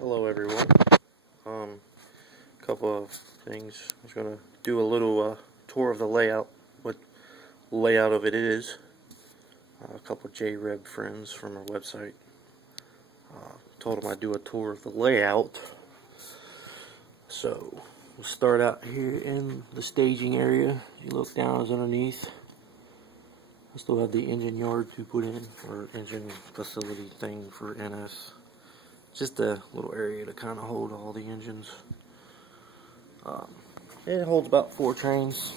Hello everyone. Couple of things. I'm just gonna do a little tour of the layout. What layout of it is. A couple of JReb friends from our website told them I'd do a tour of the layout. So we'll start out here in the staging area. You look down is underneath. I still have the engine yard to put in, or engine facility thing for NS. Just a little area to kind of hold all the engines. It holds about 4 trains.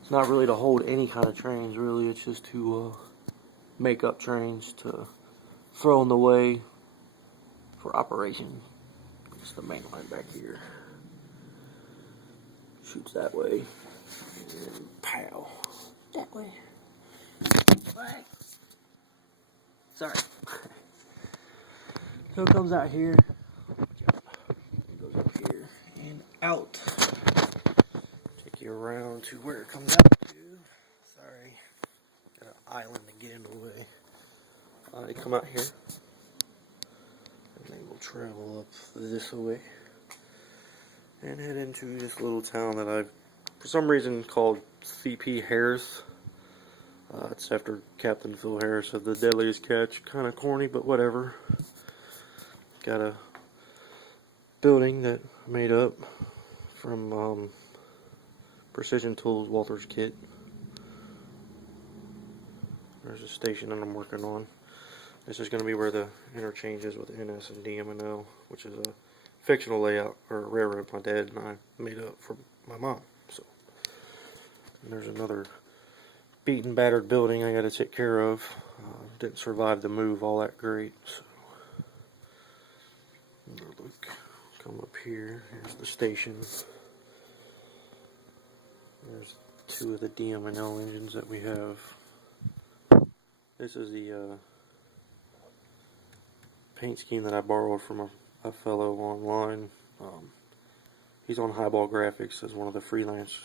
It's not really to hold any kind of trains, really. It's just to make up trains to throw in the way for operation. It's the main line back here. Shoots that way. And pow. That way. What? Sorry. So it comes out here. It goes up here and out. Take you around to where it comes out to. Sorry. Got an island to get in the way. They come out here. And they will travel up this way. And head into this little town that I've, for some reason, called CP Harris. It's after Captain Phil Harris of The Deadliest Catch. Kind of corny, but whatever. Got a building that I made up from Precision Tools Walther's kit. There's a station that I'm working on. This is going to be where the interchange is with NS and DM&L, which is a fictional layout or a railroad my dad and I made up for my mom. So, and there's another beaten, battered building I got to take care of. Didn't survive the move all that great. So. Look, come up here. Here's the station. There's 2 of the DM&L engines that we have. This is the paint scheme that I borrowed from a fellow online. He's on Highball Graphics as one of the freelance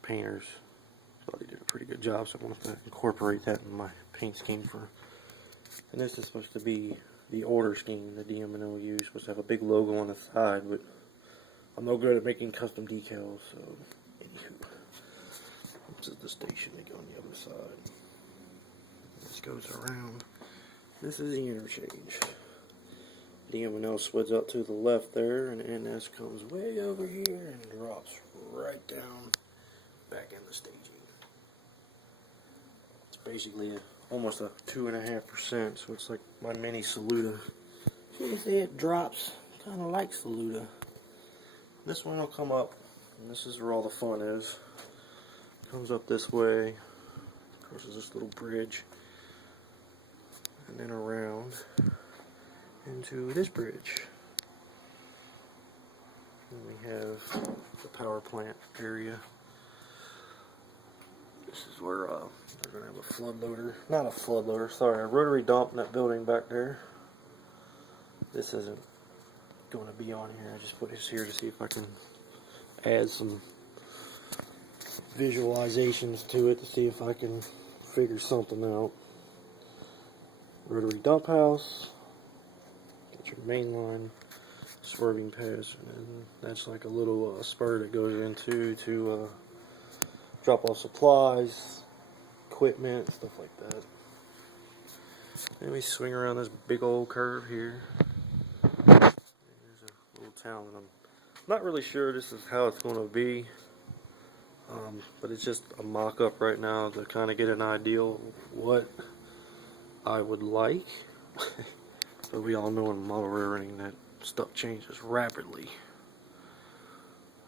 painters. Thought he did a pretty good job, so I wanted to incorporate that in my paint scheme for. And this is supposed to be the order scheme the DM&L used. Was to have a big logo on the side, but I'm no good at making custom decals, so anywho. This is the station. They go on the other side. This goes around. This is the interchange. DM&L spreads out to the left there, and NS comes way over here and drops right down back in the staging. It's basically almost a 2.5%, so it's like my mini Saluda. You can see it drops kind of like Saluda. This one will come up, and this is where all the fun is. Comes up this way, crosses this little bridge, and then around into this bridge. And we have the power plant area. This is where they're going to have a flood loader. Not a flood loader, sorry, a rotary dump in that building back there. This isn't going to be on here. I just put this here to see if I can add some visualizations to it to see if I can figure something out. Rotary dump house. Get your main line, swerving pass, and that's like a little spur that goes into to drop off supplies, equipment, stuff like that. Then we swing around this big old curve here. There's a little town that I'm not really sure this is how it's going to be, but it's just a mock-up right now to kind of get an idea of what I would like. But we all know in model railroading that stuff changes rapidly.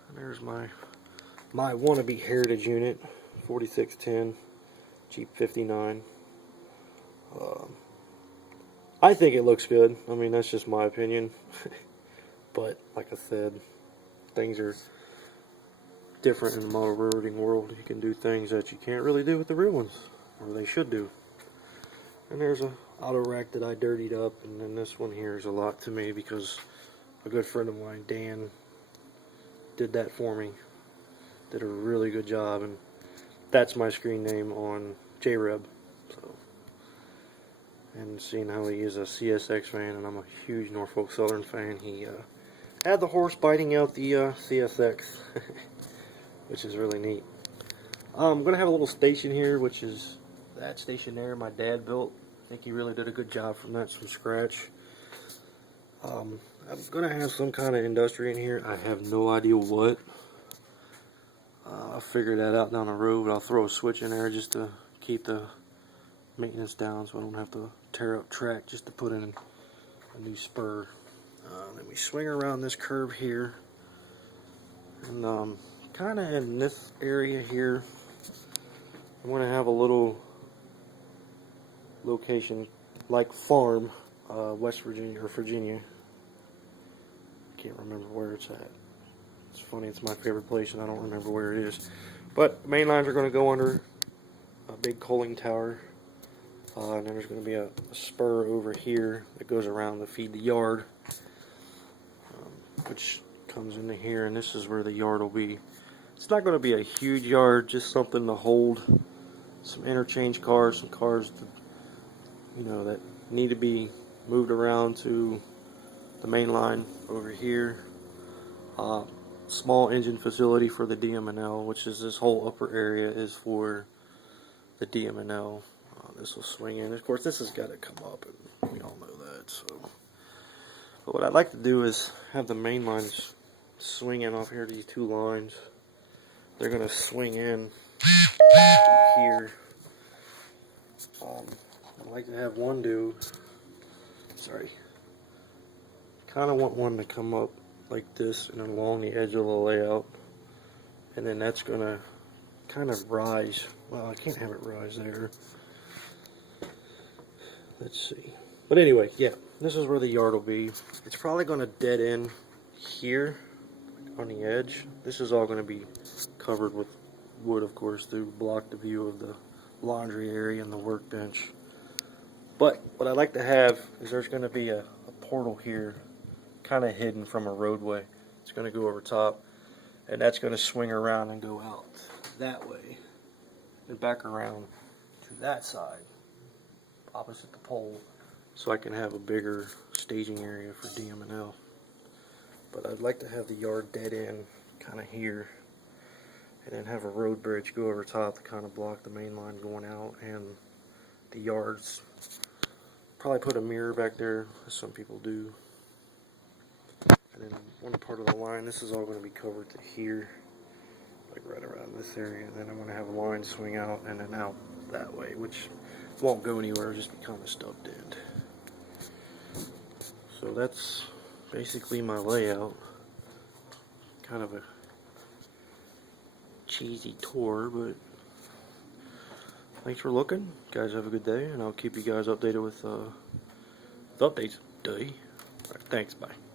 And there's my wannabe heritage unit, 4610 Jeep 59. I think it looks good. I mean, that's just my opinion. But like I said, things are different in the model railroading world. You can do things that you can't really do with the real ones, or they should do. And there's a auto rack that I dirtied up, and then this one here is a lot to me because a good friend of mine, Dan, did that for me. Did a really good job, and that's my screen name on JReb. So and seeing how he is a CSX fan and I'm a huge Norfolk Southern fan, he had the horse biting out the CSX, which is really neat. I'm going to have a little station here, which is that station there my dad built. I think he really did a good job from that from scratch. I'm going to have some kind of industry in here. I have no idea what. I'll figure that out down the road, but I'll throw a switch in there just to keep the maintenance down so I don't have to tear up track just to put in a new spur. Then we swing around this curve here, and kind of in this area here, I'm going to have a little location like farm, West Virginia or Virginia. Can't remember where it's at. It's funny, it's my favorite place and I don't remember where it is. But the main lines are going to go under a big coaling tower. And then there's going to be a spur over here that goes around to feed the yard, which comes into here, and this is where the yard will be. It's not going to be a huge yard, just something to hold some interchange cars, some cars that, you know, that need to be moved around to the main line over here. Small engine facility for the DM&L, which is this whole upper area is for the DM&L. This will swing in. Of course, this has got to come up, and we all know that. So, but what I'd like to do is have the main lines swing in off here. These two lines, they're going to swing in here. I'd like to have one do. Sorry. Kind of want one to come up like this and along the edge of the layout, and then that's going to kind of rise. Well, I can't have it rise there. Let's see. But anyway, yeah, this is where the yard will be. It's probably going to dead end here on the edge. This is all going to be covered with wood, of course, to block the view of the laundry area and the workbench. But what I'd like to have is there's going to be a portal here, kind of hidden from a roadway. It's going to go over top, and that's going to swing around and go out that way and back around to that side opposite the pole, so I can have a bigger staging area for DM&L. But I'd like to have the yard dead end kind of here, and then have a road bridge go over top to kind of block the main line going out and the yards. Probably put a mirror back there, as some people do. And then one part of the line, this is all going to be covered to here, like right around this area. And then I'm going to have a line swing out and then out that way, which won't go anywhere, just be kind of stubbed end. So that's basically my layout. Kind of a cheesy tour, but thanks for looking. You guys have a good day, and I'll keep you guys updated with updates. Thanks, bye.